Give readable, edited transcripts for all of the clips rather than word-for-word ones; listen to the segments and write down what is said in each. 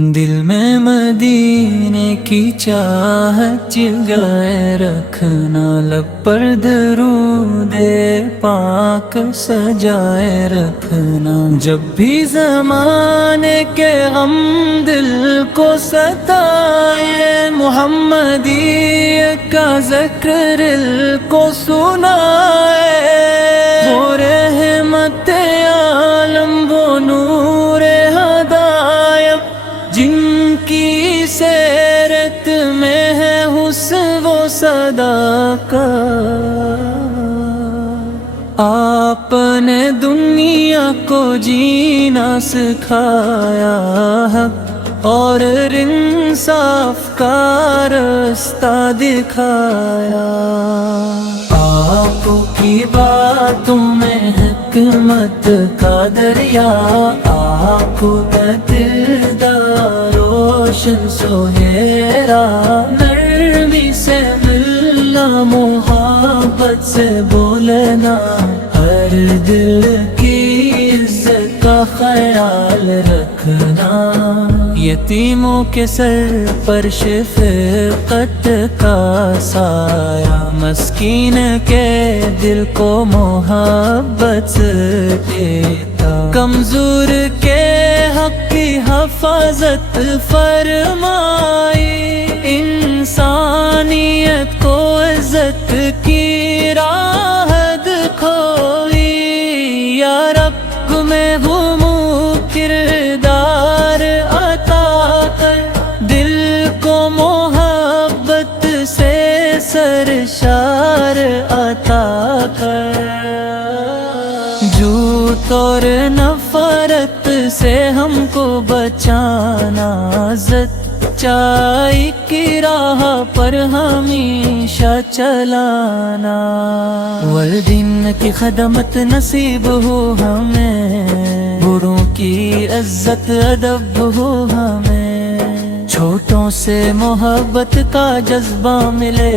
دل میں مدینے کی چاہت جگائے رکھنا، لب پر درود پاک سجائے رکھنا۔ جب بھی زمانے کے غم دل کو ستائے، محمدیت کا ذکر دل کو سنائے۔ وہ رحمت عالم، وہ نور ہدایت، جن کی سیرت میں ہے حسن و صداقت۔ آپ نے دنیا کو جینا سکھایا، حق اور انصاف کا راستہ دکھایا۔ آپ کی باتوں میں حکمت کا دریا، آپ کا دلدار روشن سہیرا۔ نرمی سے ملنا، محبت سے بولنا، ہر دل کی عزت کا خیال رکھنا۔ یتیموں کے سر پر شفقت کا سایہ، مسکین کے دل کو محبت دیتا۔ کمزور کے حق کی حفاظت فرمائی، انسانیت کو عزت کی راہ دکھائی۔ یا رب میں وہ کردار عطا کر، دل کو محبت سے سرشار عطا کر۔ جھوٹ اور نفرت سے ہم کو بچانا، سچائی کی راہ پر ہمیشہ چلانا۔ والدین کی خدمت نصیب ہو ہمیں، بڑوں کی عزت ادب ہو ہمیں، چھوٹوں سے محبت کا جذبہ ملے،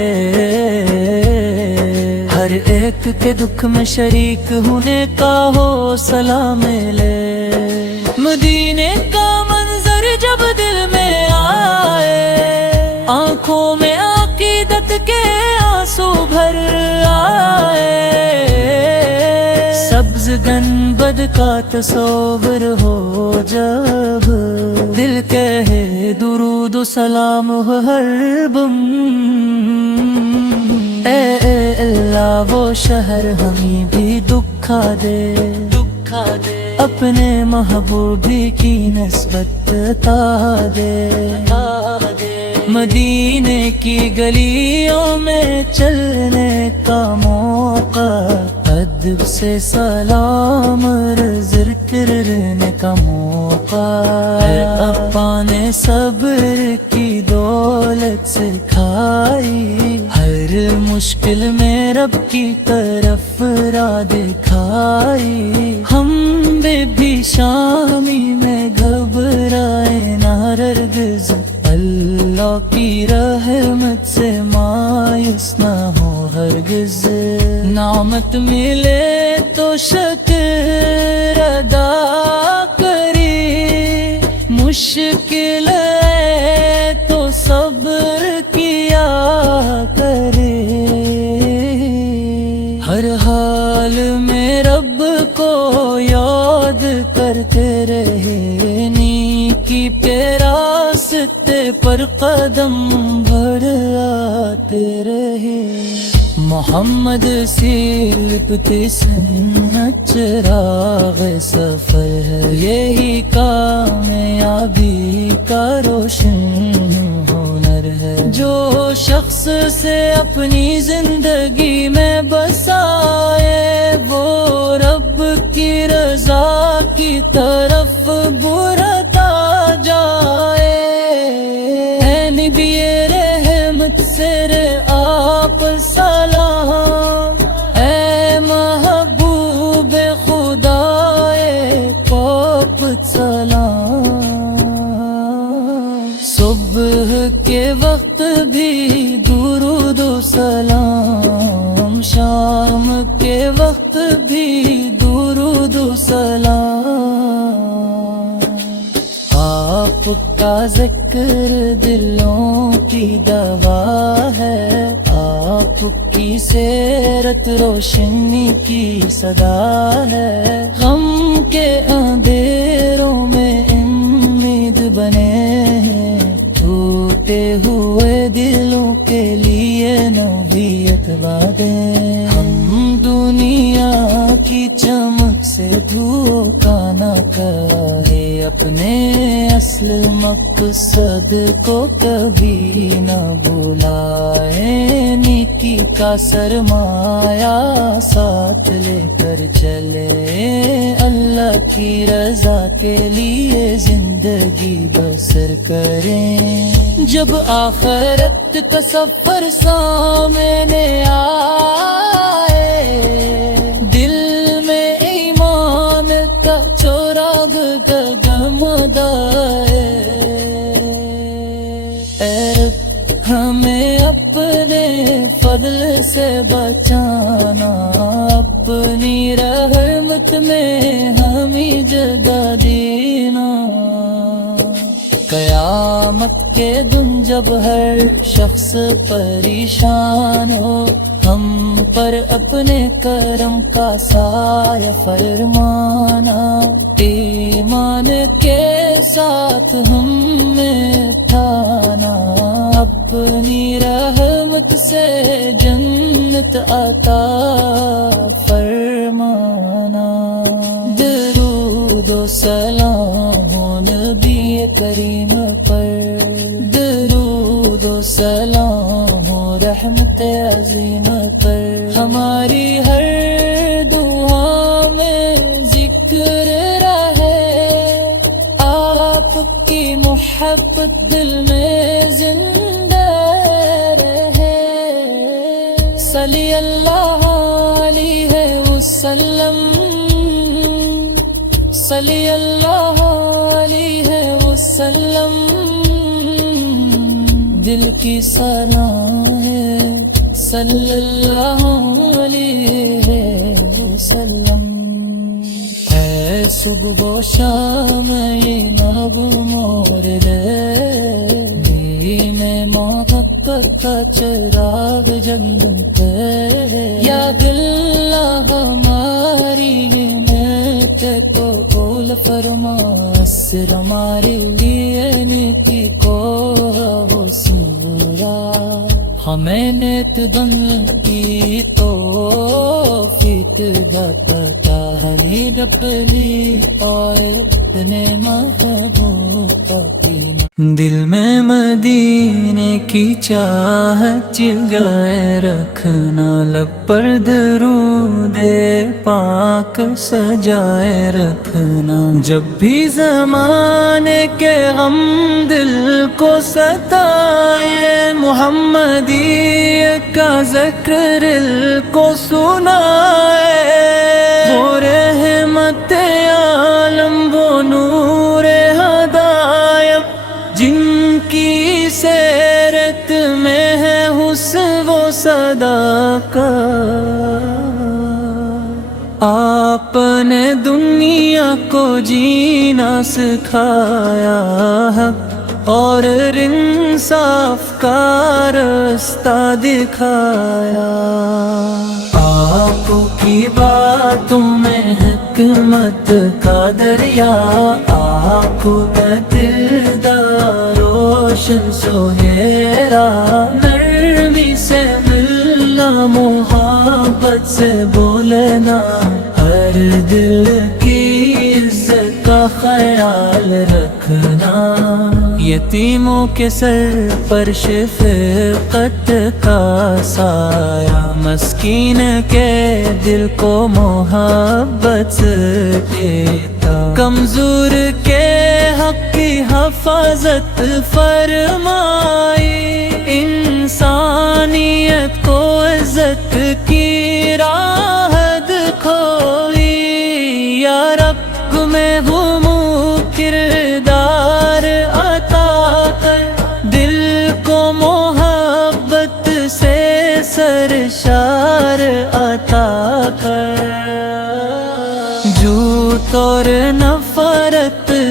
ہر ایک کے دکھ میں شریک ہونے کا حوصلہ ملے۔ مدینے کا منظر جب دل میں آئے، آنکھوں میں عقیدت کے آنسو بھر آئے۔ سبز گنبد کا تصور ہو جب، دل کہے درود و سلام ہو ہر بم۔ اے اللہ وہ شہر ہمیں بھی دکھا دے، اپنے محبوبی کی نسبت بتا دے۔ مدینے کی گلیوں میں چلنے کا موقع، ادب سے سلام ذکر کرنے کا موقع۔ اپنے صبر کی دولت سکھائی، ہر مشکل میں رب کی طرف راہ دکھائی۔ ہم بھی شامی میں گھبرائے نہ ہرگز، اللہ کی رحمت سے مایوس نہ ہو ہرگز۔ نعمت ملے تو شکر ادا کری، مشکل ہے تو صبر کیا کرے۔ ہر حال میں رب کو یاد کرتے رہے، نیکی پہ راستے پر قدم بڑھاتے رہے۔ محمد سیرت سنت چراغ سفر ہے، یہی کامیابی کا روشن ہنر ہے۔ جو شخص سے اپنی زندگی میں بسائے، وہ رب کی رضا کی طرف بڑھتا جائے۔ اے نبی رحمت سر آپ سلام، اے محبوب خدا پاک سلام۔ صبح کے وقت بھی درود و سلام، شام کے وقت بھی درود و سلام۔ آپ کا ذکر دلوں کی دوا ہے، آپ کی سیرت روشنی کی صدا ہے، غم کے اندھیروں میں امید بنے ہیں، ٹوٹے ہوئے دلوں کے لیے نویت وعدے، ہم دنیا کی چمک سے دھوکا نہ کرے، اپنے اصل مقصد کو کبھی نہ بھلائے، نیکی کا سرمایہ ساتھ لے کر چلے، اللہ کی رضا کے لیے زندگی بسر کریں، جب آخرت کا سفر سامنے آئے، دل میں ایمان کا چراغ گگمگائے، اے رب ہمیں اپنے فضل سے بچانا، اپنی رحمت میں ہمیں جگہ دینا، قیامت کے دن جب ہر شخص پریشان ہو، ہم پر اپنے کرم کا سایہ فرمانا، ایمان کے ساتھ ہمیں ٹھانا، اپنی رحمت سے جنت عطا فرمانا، درود و سلام ہو نبی کریم پر، درود و سلام ہو رحمت عظیم پر، ہماری ہر دعا میں ذکر رہے، آپ کی محبت دل میں زندہ رہے، صلی اللہ علیہ وسلم، صلی اللہ علیہ وسلم، دل کی سلام ہے صلی اللہ علیہ وسلم، ہے صبح و شام یہ نغم اور لیل میں محبت کا چراغ جگتے، یا دل ہماری تو قبول فرما، اسر ہمارے لیے نیکی کو وسیلہ، ہمیں نیت بن کی توفیق دتا، ہنی ڈپلی اور اتنے محبوب کا پینا، دل میں مدینے کی چاہت جگائے رکھنا، لب پر درود پاک سجائے رکھنا، جب بھی زمانے کے غم دل کو ستائے، محمدی کا ذکر دل کو سنائے، وہ رحمت عالم وہ نور ہدایت، جن کی سیرت میں ہے حسن و صداقت، آپ نے دنیا کو جینا سکھایا، حق اور انصاف کا راستہ دکھایا، آپ کی باتوں میں حکمت کا دریا، آپ کا دلدار روشن سہیرا، نرمی سے ملنا محبت سے بولنا، ہر دل کی عزت کا خیال رکھنا، یتیموں کے سر پر شفقت کا سایہ، مسکین کے دل کو محبت دیتا، کمزور کے حق کی حفاظت فرمائی، انسانیت کو عزت کی راہ دکھائی، یا رب میں ہوں کردار عطا کر، دل کو محبت سے سرشار عطا کر، جھوٹ اور نفرت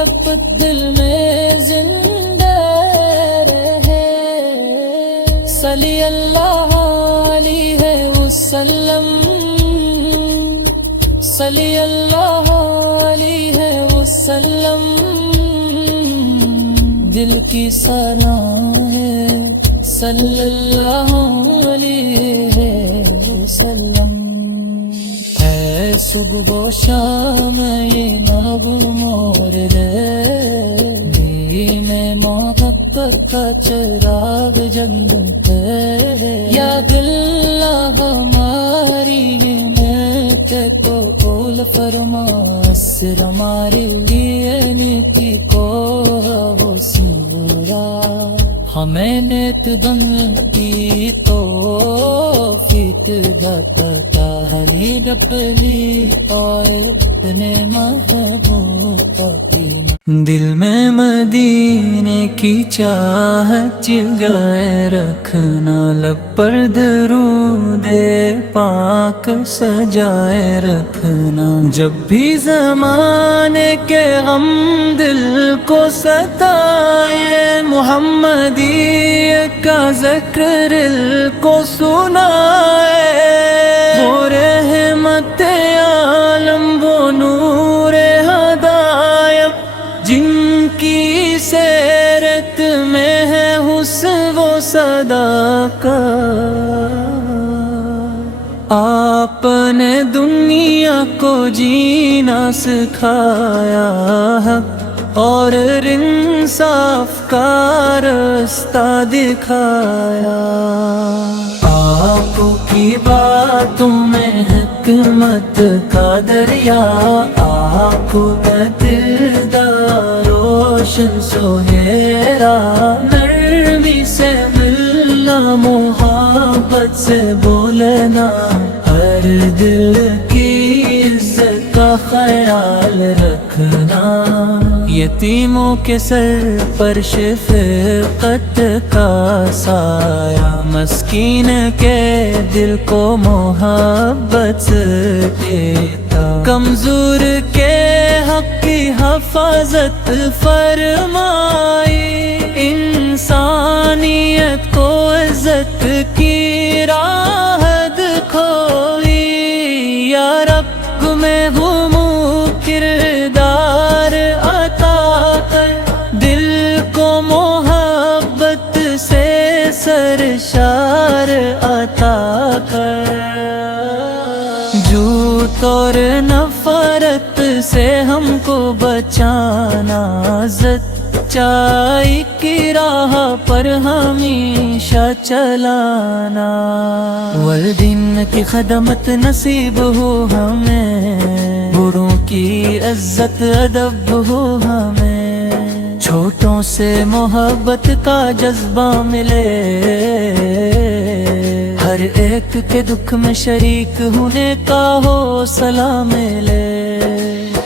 محبت دل میں زندہ رہے. صلی اللہ علیہ وسلم، صلی اللہ علیہ وسلم. دل کی سلام ہے صلی اللہ علیہ وسلم. ہے صبح و شام یہ نغمہ اور لیلی میں محبت کا چراغ جلتا ہے. یاد اللہ ہماری ملتے تو قول فرما، سر ہمارے لیے نیکی کو وہ سورا. ہمیں نیت بن کی توفیق داتا کہانی ڈپلی اور اتنے محبوب کا پینا. دل میں مدینے کی چاہت جگائے رکھنا، لب پر درود پاک سجائے رکھنا. جب بھی زمانے کے غم دل کو ستائے، محمدیت کا ذکر دل کو سنائے. وہ رحمت عالم، وہ نور ہدایت، جن کی سیرت میں ہے حسن و صداقت. آپ نے دنیا کو جینا سکھایا حق اور انصاف کا راستہ دکھایا. آپ کی باتوں میں حکمت کا دریا، آپ کا دلدار روشن سہیرا. نرمی سے ملنا، محبت سے بولنا، ہر دل کی عزت کا خیال رکھنا. یتیموں کے سر پر شفقت کا سایہ، مسکین کے دل کو محبت دیتا. کمزور کے حق کی حفاظت فرمائی، انسانیت کو عزت کی راہ دکھائی. یا رب میں ہوں کردار عطا کر، دل کو محبت سے سرشار عطا کر. جھوٹ اور نفرت سے ہم کو بچانا، سچائی کی راہ پر ہمیشہ چلانا. والدین کی خدمت نصیب ہو ہمیں، بڑوں کی عزت ادب ہو ہمیں. چھوٹوں سے محبت کا جذبہ ملے، ہر ایک کے دکھ میں شریک ہونے کا حوصلہ ملے.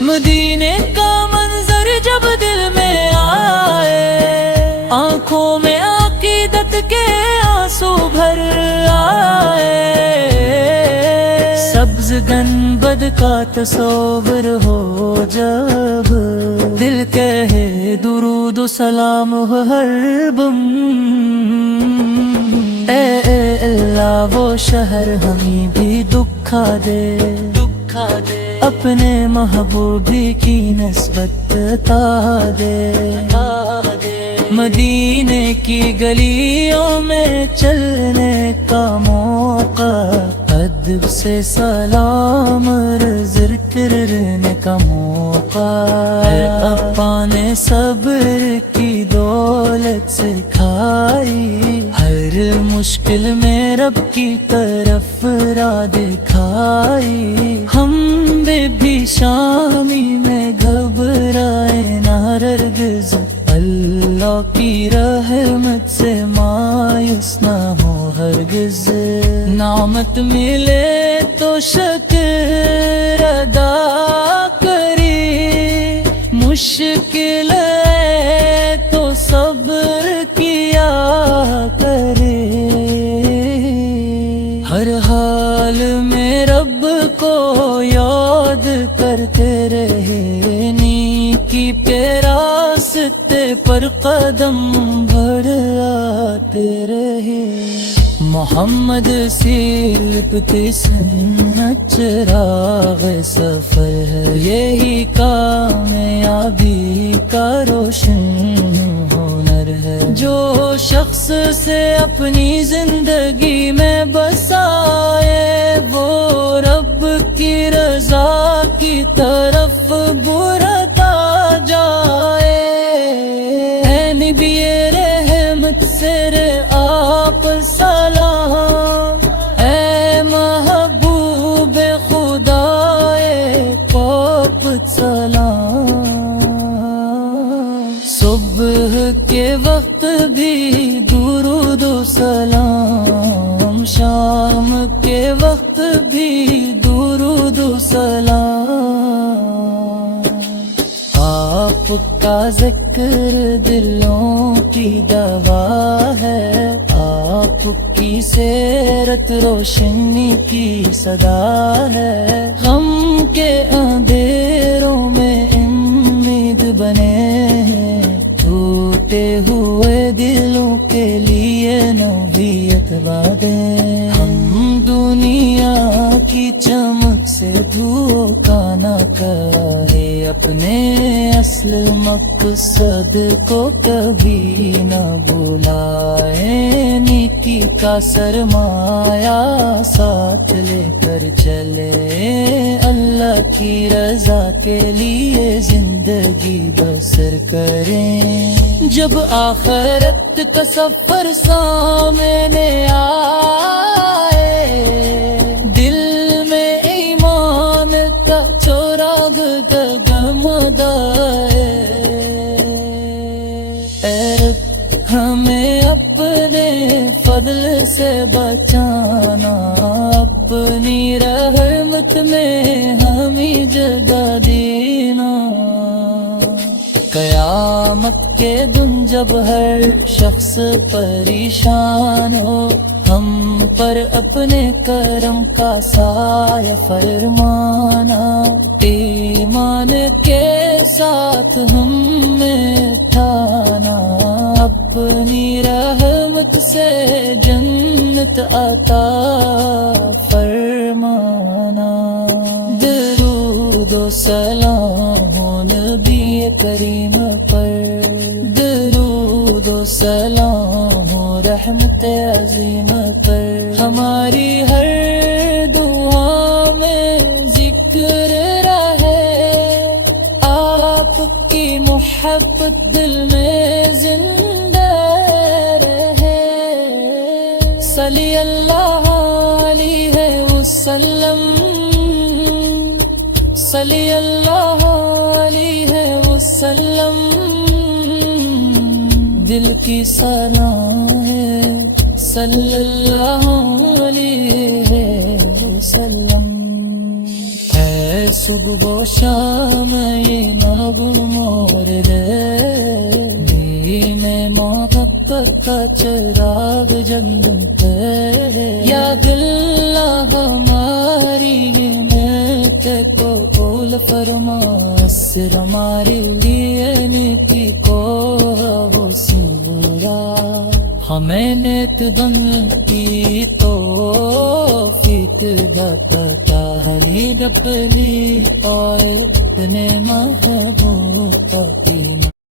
مدینے کا منظر جب دل میں آئے، آنکھوں میں عقیدت کے آنسو بھر آئے. سبز گنبد کا تصور ہو جب، دل کہے درود و سلام ہو ہر بم. اے اللہ وہ شہر ہمیں بھی دکھا دے، اپنے محبوبی کی نسبت بتا دے. مدینے کی گلیوں میں چلنے کا موقع، ادب سے سلام ذکر کرنے کا موقع. ابا نے صبر کی دولت سکھائی، ہر مشکل میں رب کی طرف راہ دکھائی. ہم بھی شامی میں گھبرائے نہ ہرگز، اللہ کی رحمت سے مایوس نہ ہو ہرگز. نعمت ملے تو شکر ادا کری، مشکل ہے تو صبر کیا کرے. ہر حال میں رب کو یاد کرتے رہے، نیکی پہ راستے پر قدم بڑھاتے رہے۔ محمد سلپتے سنت چراغ سفر ہے، یہی کامیابی کا روشن ہنر ہے۔ جو شخص سے اپنی زندگی میں بسائے، وہ رب کی رضا کی طرف بڑھتا جائے۔ اے نبی رحمت سر آپ سلام، اے محبوب خدا پاک سلام۔ صبح کے وقت بھی درود و سلام، شام کے وقت بھی درود و سلام۔ آپ کا ذکر دلوں کی دوا ہے، آپ کی سیرت روشنی کی صدا ہے۔ غم کے اندھیروں میں امید بنے ہیں، ٹوٹے ہوئے دلوں کے لیے نویت بادیں۔ ہم دنیا کی چمک سے دھوکا نہ کرے، اپنے اصل مقصد کو کبھی نہ بھلائے۔ نیکی کا سرمایہ ساتھ لے کر چلے، اللہ کی رضا کے لیے زندگی بسر کریں۔ جب آخرت کا سفر سامنے آئے، دل میں ایمان کا چراغ جگمگائے۔ اے رب ہمیں اپنے فضل سے بچانا، اپنی رحمت میں ہمیں جگہ دینا۔ قیامت کے دن جب ہر شخص پریشان ہو، ہم پر اپنے کرم کا سایہ فرمانا۔ ایمان کے ساتھ ہمیں ٹھانا، اپنی رحمت سے جنت عطا فرمانا۔ درود و سلام ہو نبی کریم پر، درود و سلام ہو رحمت عظیم پر۔ ہماری ہر دعا میں ذکر رہے، آپ کی محبت دل میں زندہ رہے۔ صلی اللہ علیہ وسلم، صلی اللہ علیہ وسلم۔ دل کی سلام ہے صلی اللہ علیہ وسلم۔ ہے صبح و شام یہ نغمہ اور لیل میں محبت کا چراغ جگمگاتا ہے۔ یاد اللہ ہماری نیت کو قبول فرما، سر ہمارے لیے نیکی کو وسیلہ۔ ہمیں نیت بن کی توفیق داتا، تاہلی ڈپلی اور اتنے محبت